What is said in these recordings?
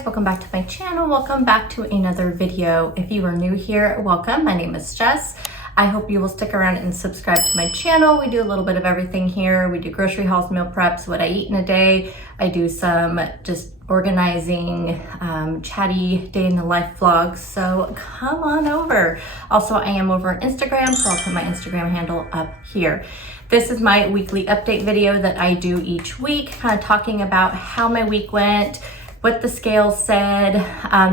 guys, welcome back to my channel. Welcome back to another video. If you are new here, welcome. My name is Jess. I hope you will stick around and subscribe to my channel. We do a little bit of everything here. We do grocery hauls, meal preps, what I eat in a day. I do some just organizing, chatty day in the life vlogs. So come on over. Also, I am over on Instagram, so I'll put my Instagram handle up here. This is my weekly update video that I do each week, kind of talking about how my week went, what the scale said.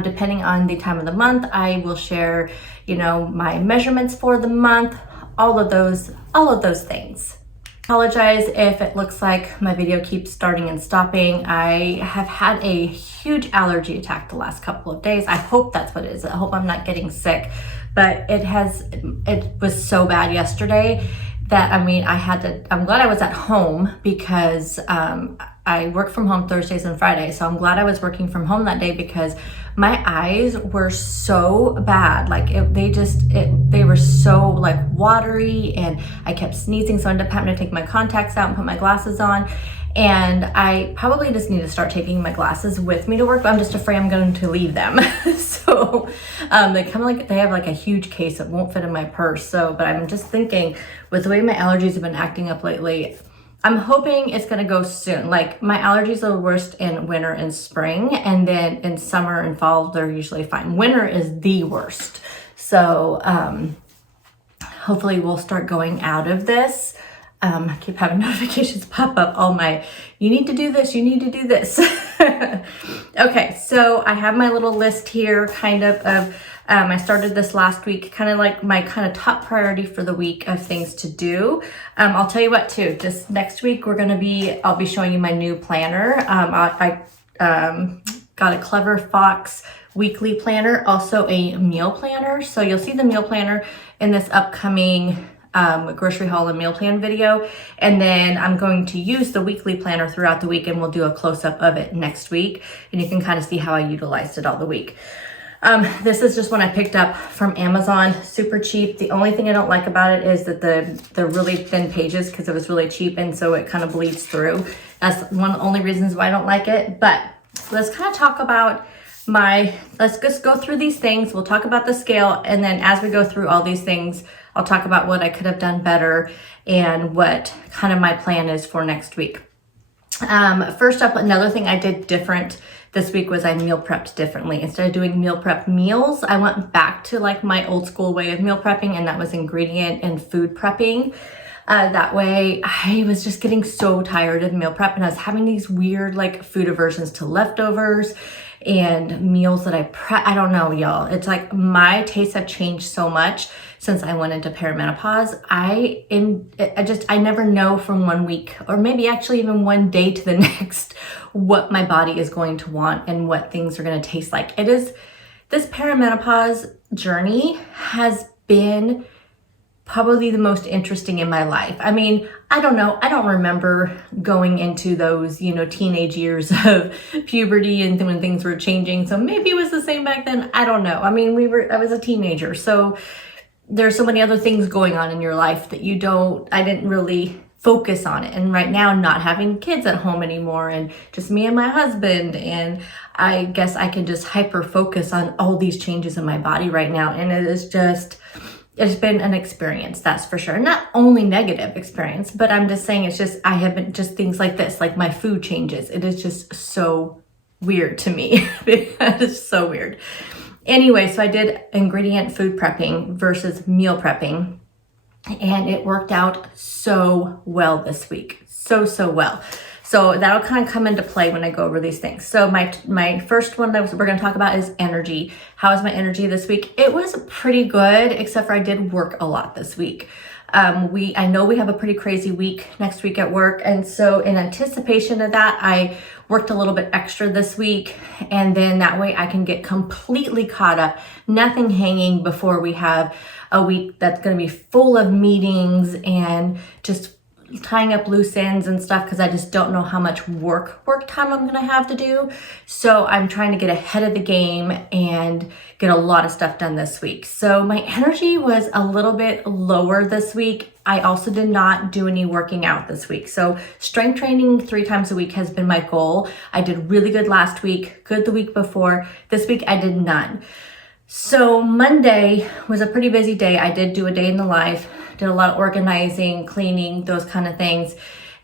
Depending on the time of the month, I will share, my measurements for the month, all of those things. Apologize if it looks like my video keeps starting and stopping. I have had a huge allergy attack the last couple of days. I hope that's what it is. I hope I'm not getting sick, but it was so bad yesterday that, I'm glad I was at home because I work from home Thursdays and Fridays. So I'm glad I was working from home that day because my eyes were so bad. They were so watery and I kept sneezing. So I ended up having to take my contacts out and put my glasses on. And I probably just need to start taking my glasses with me to work, but I'm just afraid I'm going to leave them. So they have a huge case that won't fit in my purse. But I'm just thinking, with the way my allergies have been acting up lately, I'm hoping it's gonna go soon. My allergies are the worst in winter and spring, and then in summer and fall, they're usually fine. Winter is the worst. So hopefully we'll start going out of this. I keep having notifications pop up, you need to do this, you need to do this. Okay, so I have my little list here I started this last week, my top priority for the week of things to do. I'll tell you what too, just next week I'll be showing you my new planner. I got a Clever Fox weekly planner, also a meal planner. So you'll see the meal planner in this upcoming grocery haul and meal plan video. And then I'm going to use the weekly planner throughout the week, and we'll do a close-up of it next week. And you can kind of see how I utilized it all the week. This is just one I picked up from Amazon, super cheap. The only thing I don't like about it is that the really thin pages, because it was really cheap, and so it kind of bleeds through. That's one of the only reasons why I don't like it. But let's kind of talk about let's just go through these things. We'll talk about the scale, and then as we go through all these things, I'll talk about what I could have done better and what kind of my plan is for next week. First up, another thing I did different this week was I meal prepped differently. Instead of doing meal prep meals, I went back to my old school way of meal prepping, and that was ingredient and food prepping. That way I was just getting so tired of meal prep, and I was having these weird food aversions to leftovers and meals that I don't know, y'all. It's my tastes have changed so much since I went into perimenopause. I never know from one week, or maybe actually even one day to the next, what my body is going to want and what things are going to taste like. This perimenopause journey has been probably the most interesting in my life. I don't know. I don't remember going into those, teenage years of puberty and when things were changing. So maybe it was the same back then. I don't know. I was a teenager. So there's so many other things going on in your life that I didn't really focus on it. And right now, not having kids at home anymore and just me and my husband, and I guess I can just hyper focus on all these changes in my body right now. And it's been an experience, that's for sure. Not only negative experience, but I'm just saying I haven't just things like this, my food changes. It is just so weird to me. It's so weird. Anyway, so I did ingredient food prepping versus meal prepping, and it worked out so well this week. So well. So that'll kind of come into play when I go over these things. So my first one that we're going to talk about is energy. How is my energy this week? It was pretty good, except for I did work a lot this week. I know we have a pretty crazy week next week at work. And so in anticipation of that, I worked a little bit extra this week. And then that way I can get completely caught up, nothing hanging before we have a week that's going to be full of meetings and just tying up loose ends and stuff because I just don't know how much work time I'm gonna have to do. So I'm trying to get ahead of the game and get a lot of stuff done this week. So my energy was a little bit lower this week. I also did not do any working out this week. So strength training 3 times a week has been my goal. I did really good last week, good the week before. This week I did none. So Monday was a pretty busy day. I did do a day in the life, did a lot of organizing, cleaning, those kind of things.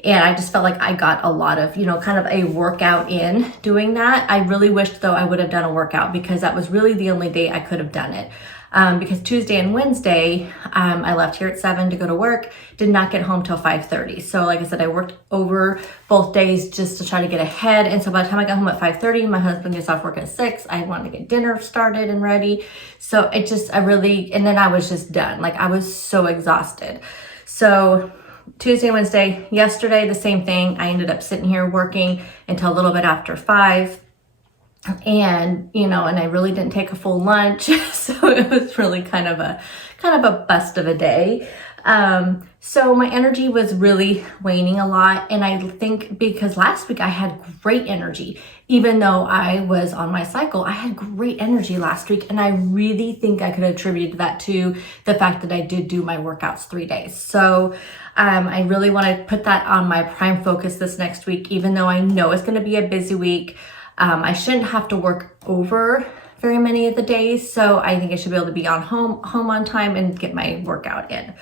And I just felt like I got a lot of, kind of a workout in doing that. I really wished though I would have done a workout because that was really the only day I could have done it. Because Tuesday and Wednesday, I left here at 7 to go to work, did not get home till 5:30. So like I said, I worked over both days just to try to get ahead. And so by the time I got home at 5:30, my husband gets off work at 6. I wanted to get dinner started and ready. So and then I was just done. Like I was so exhausted. So Tuesday, Wednesday, yesterday, the same thing. I ended up sitting here working until a little bit after 5. And and I really didn't take a full lunch, so it was really kind of a bust of a day. So my energy was really waning a lot, and I think because last week I had great energy, even though I was on my cycle, I had great energy last week, and I really think I could attribute that to the fact that I did do my workouts 3 days. So I really want to put that on my prime focus this next week, even though I know it's going to be a busy week. I shouldn't have to work over very many of the days, so I think I should be able to be home on time and get my workout in.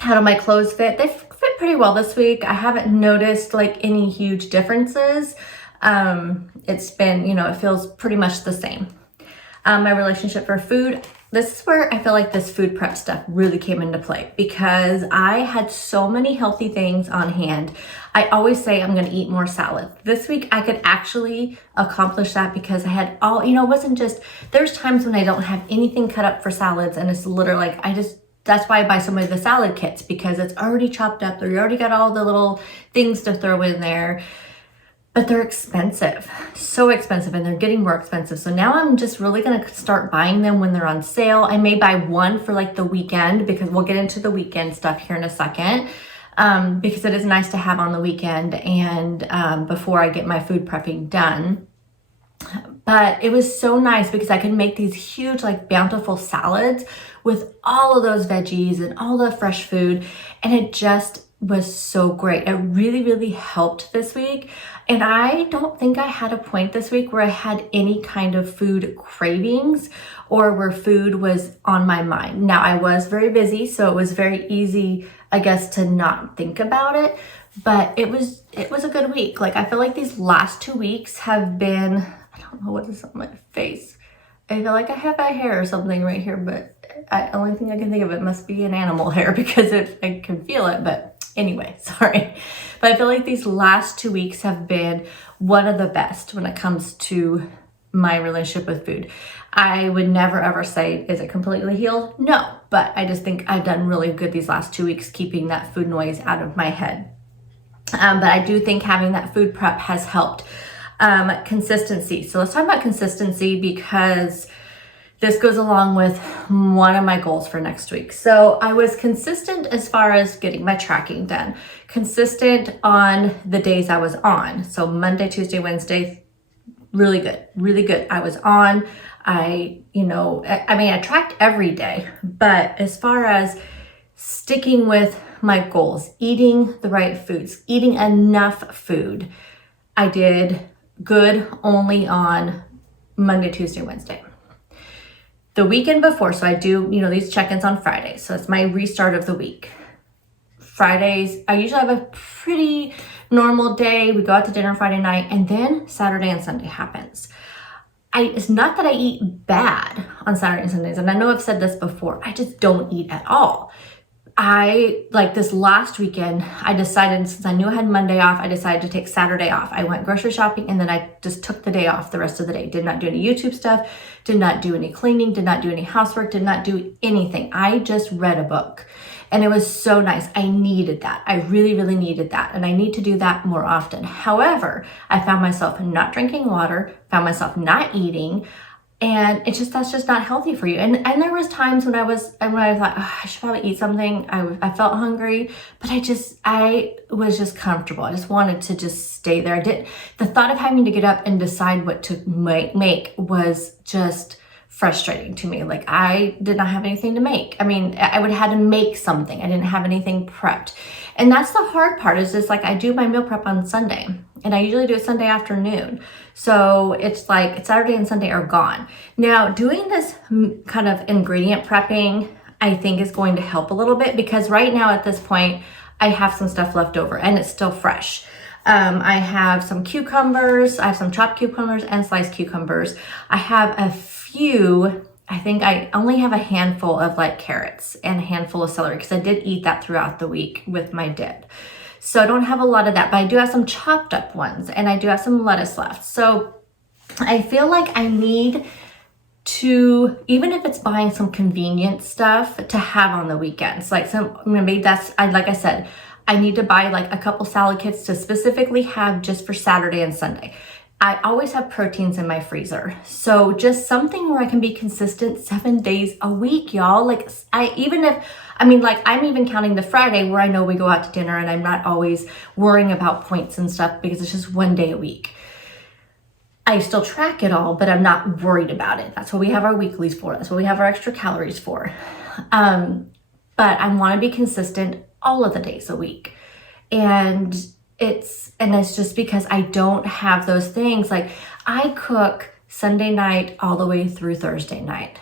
How do my clothes fit? They fit pretty well this week. I haven't noticed like any huge differences. It's been, it feels pretty much the same. My relationship for food, this is where I feel like this food prep stuff really came into play because I had so many healthy things on hand. I always say I'm going to eat more salad. This week I could actually accomplish that because I had it wasn't just, there's times when I don't have anything cut up for salads and it's literally like, that's why I buy so many of the salad kits because it's already chopped up. You already got all the little things to throw in there. But they're expensive, so expensive, and they're getting more expensive. So now I'm just really going to start buying them when they're on sale. I may buy one for like the weekend because we'll get into the weekend stuff here in a second. Because it is nice to have on the weekend and before I get my food prepping done. But it was so nice because I could make these huge, like bountiful salads with all of those veggies and all the fresh food. And it just was so great. It really, really helped this week. And I don't think I had a point this week where I had any kind of food cravings or where food was on my mind. Now I was very busy, so it was very easy, I guess, to not think about it. But it was a good week. Like I feel like these last 2 weeks have been, I don't know what is on my face. I feel like I have a hair or something right here, but the only thing I can think of, it must be an animal hair because I can feel it. But anyway, sorry. But I feel like these last 2 weeks have been one of the best when it comes to my relationship with food. I would never ever say, is it completely healed? No, but I just think I've done really good these last 2 weeks keeping that food noise out of my head. But I do think having that food prep has helped. Consistency. So let's talk about consistency because this goes along with one of my goals for next week. So I was consistent as far as getting my tracking done, consistent on the days I was on. So Monday, Tuesday, Wednesday, really good. I was on. I tracked every day, but as far as sticking with my goals, eating the right foods, eating enough food, I did good only on Monday, Tuesday, Wednesday. The weekend before, so I do, these check-ins on Fridays. So it's my restart of the week. Fridays, I usually have a pretty normal day. We go out to dinner Friday night, and then Saturday and Sunday happens. It's not that I eat bad on Saturday and Sundays, and I know I've said this before, I just don't eat at all. This last weekend, I decided, since I knew I had Monday off, I decided to take Saturday off. I went grocery shopping and then I just took the day off the rest of the day. Did not do any YouTube stuff, did not do any cleaning, did not do any housework, did not do anything. I just read a book and it was so nice. I needed that. I really, really needed that. And I need to do that more often. However, I found myself not drinking water, found myself not eating. And that's just not healthy for you. And there was times when I thought, oh, I should probably eat something. I felt hungry, but I was just comfortable. I just wanted to just stay there. The thought of having to get up and decide what to make was just frustrating to me. Like, I did not have anything to make. I mean, I would have had to make something. I didn't have anything prepped. And that's the hard part, is just like, I do my meal prep on Sunday, and I usually do it Sunday afternoon. So it's like Saturday and Sunday are gone. Now, doing this kind of ingredient prepping, I think, is going to help a little bit, because right now at this point, I have some stuff left over and it's still fresh. I have some cucumbers, I have some chopped cucumbers and sliced cucumbers. I have a few, I think I only have a handful of like carrots and a handful of celery, because I did eat that throughout the week with my dip. So I don't have a lot of that, but I do have some chopped up ones, and I do have some lettuce left. So I feel like I need to, even if it's buying some convenient stuff to have on the weekends, like maybe like I said, I need to buy like a couple salad kits to specifically have just for Saturday and Sunday. I always have proteins in my freezer. So just something where I can be consistent 7 days a week, y'all. Like, I'm even counting the Friday where I know we go out to dinner, and I'm not always worrying about points and stuff, because it's just 1 day a week. I still track it all, but I'm not worried about it. That's what we have our weeklies for. That's what we have our extra calories for. But I want to be consistent all of the days a week. And it's just because I don't have those things. Like, I cook Sunday night all the way through Thursday night.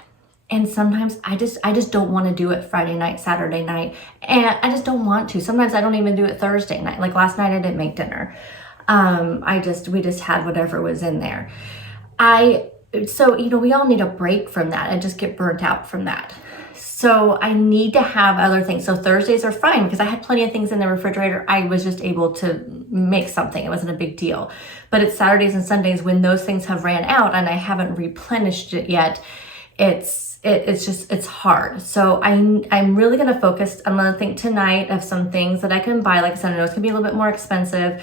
And sometimes I just don't want to do it Friday night, Saturday night. And I just don't want to. Sometimes I don't even do it Thursday night. Like last night I didn't make dinner. We just had whatever was in there. So, we all need a break from that. I just get burnt out from that. So I need to have other things. So Thursdays are fine, because I had plenty of things in the refrigerator. I was just able to make something. It wasn't a big deal. But it's Saturdays and Sundays when those things have ran out and I haven't replenished it yet. It's hard. So I'm really going to focus. I'm going to think tonight of some things that I can buy. Like I said, I know it's going to be a little bit more expensive,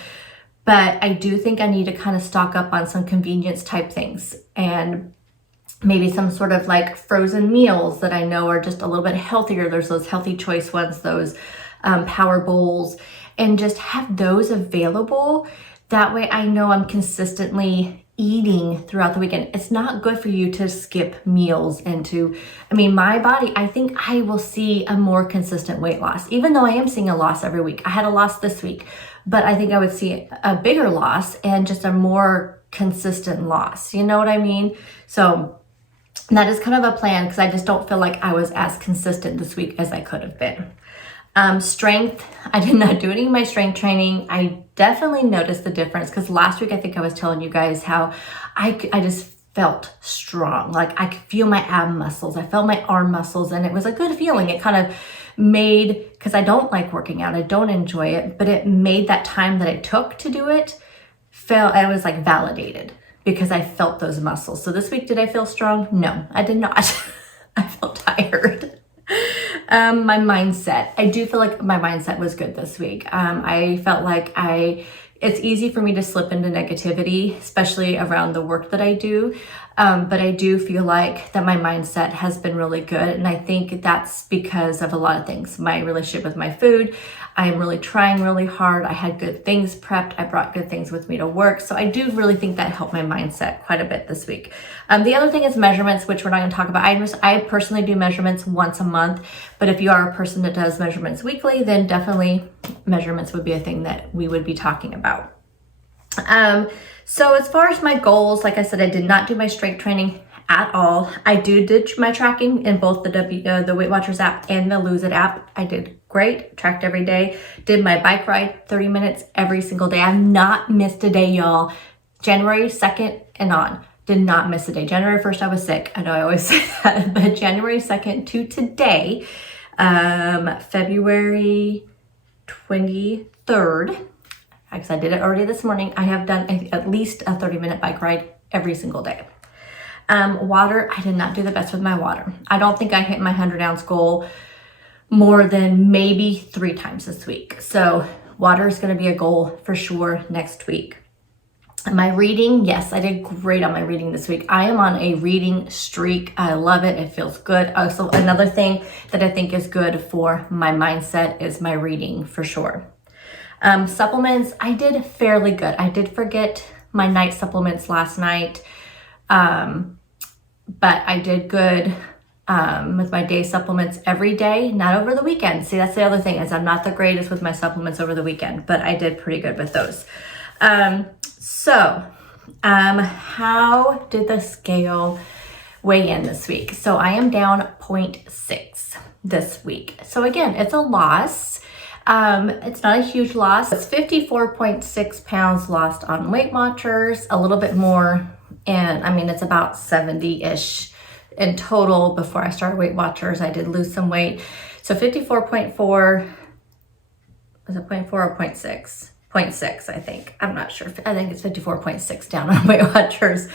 but I do think I need to kind of stock up on some convenience type things, and maybe some sort of like frozen meals that I know are just a little bit healthier. There's those healthy choice ones, those power bowls, and just have those available. That way I know I'm consistently eating throughout the weekend. It's not good for you to skip meals my body, I think I will see a more consistent weight loss, even though I am seeing a loss every week. I had a loss this week, but I think I would see a bigger loss and just a more consistent loss. You know what I mean? So that is kind of a plan, because I just don't feel like I was as consistent this week as I could have been. Strength, I did not do any of my strength training. I definitely noticed the difference, because last week I think I was telling you guys how I just felt strong. Like, I could feel my ab muscles. I felt my arm muscles, and it was a good feeling. It kind of made, because I don't like working out, I don't enjoy it, but it made that time that I took to do it I was like validated, because I felt those muscles. So this week, did I feel strong? No, I did not. I felt tired. My mindset, I do feel like my mindset was good this week. I felt like it's easy for me to slip into negativity, especially around the work that I do. But I do feel like that my mindset has been really good. And I think that's because of a lot of things. My relationship with my food, I am really trying really hard. I had good things prepped. I brought good things with me to work. So I do really think that helped my mindset quite a bit this week. The other thing is measurements, which we're not going to talk about. I personally do measurements once a month, but if you are a person that does measurements weekly, then definitely measurements would be a thing that we would be talking about. So as far as my goals, like I said, I did not do my strength training at all. I did my tracking in both the Weight Watchers app and the Lose It app. I did great, tracked every day, did my bike ride 30 minutes every single day. I've not missed a day, y'all. January 2nd and on, did not miss a day. January 1st, I was sick. I know I always say that, but January 2nd to today, February 23rd, because I did it already this morning, I have done at least a 30-minute bike ride every single day. Water, I did not do the best with my water. I don't think I hit my 100-ounce goal more than maybe 3 times this week. So water is going to be a goal for sure next week. My reading, yes, I did great on my reading this week. I am on a reading streak. I love it. It feels good. Also, another thing that I think is good for my mindset is my reading for sure. Supplements, I did fairly good. I did forget my night supplements last night, but I did good with my day supplements every day, not over the weekend. See, that's the other thing, is I'm not the greatest with my supplements over the weekend, but I did pretty good with those. How did the scale weigh in this week? So I am down 0.6 this week. So again, it's a loss. It's not a huge loss. It's 54.6 pounds lost on Weight Watchers, a little bit more. And I mean, it's about 70-ish in total. Before I started Weight Watchers, I did lose some weight. So 54.4, was it 0.4 or 0.6? 0.6, I think. I'm not sure. I think it's 54.6 down on Weight Watchers.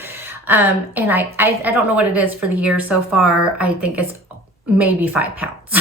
And I don't know what it is for the year so far. I think it's maybe 5 pounds.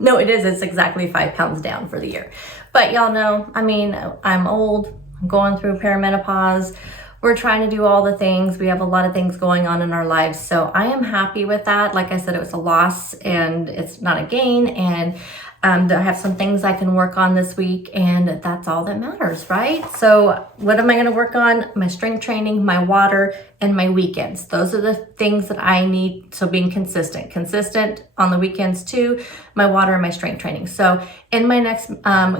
No, it is. It's exactly 5 pounds down for the year. But y'all know, I mean, I'm old. I'm going through perimenopause. We're trying to do all the things. We have a lot of things going on in our lives. So I am happy with that. Like I said, it was a loss and it's not a gain. And I have some things I can work on this week, and that's all that matters, right? So what am I going to work on? My strength training, my water, and my weekends. Those are the things that I need. So being consistent on the weekends too, my water and my strength training. So in my next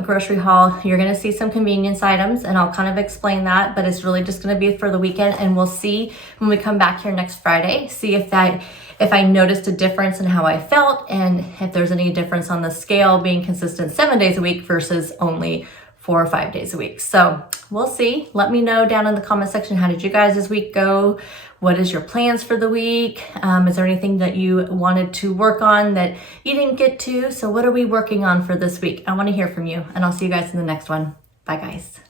grocery haul, you're going to see some convenience items, and I'll kind of explain that, but it's really just going to be for the weekend. And we'll see when we come back here next Friday, see if I noticed a difference in how I felt, and if there's any difference on the scale being consistent 7 days a week versus only 4 or 5 days a week. So we'll see. Let me know down in the comment section, how did you guys this week go? What is your plans for the week? Is there anything that you wanted to work on that you didn't get to? So what are we working on for this week? I want to hear from you, and I'll see you guys in the next one. Bye, guys.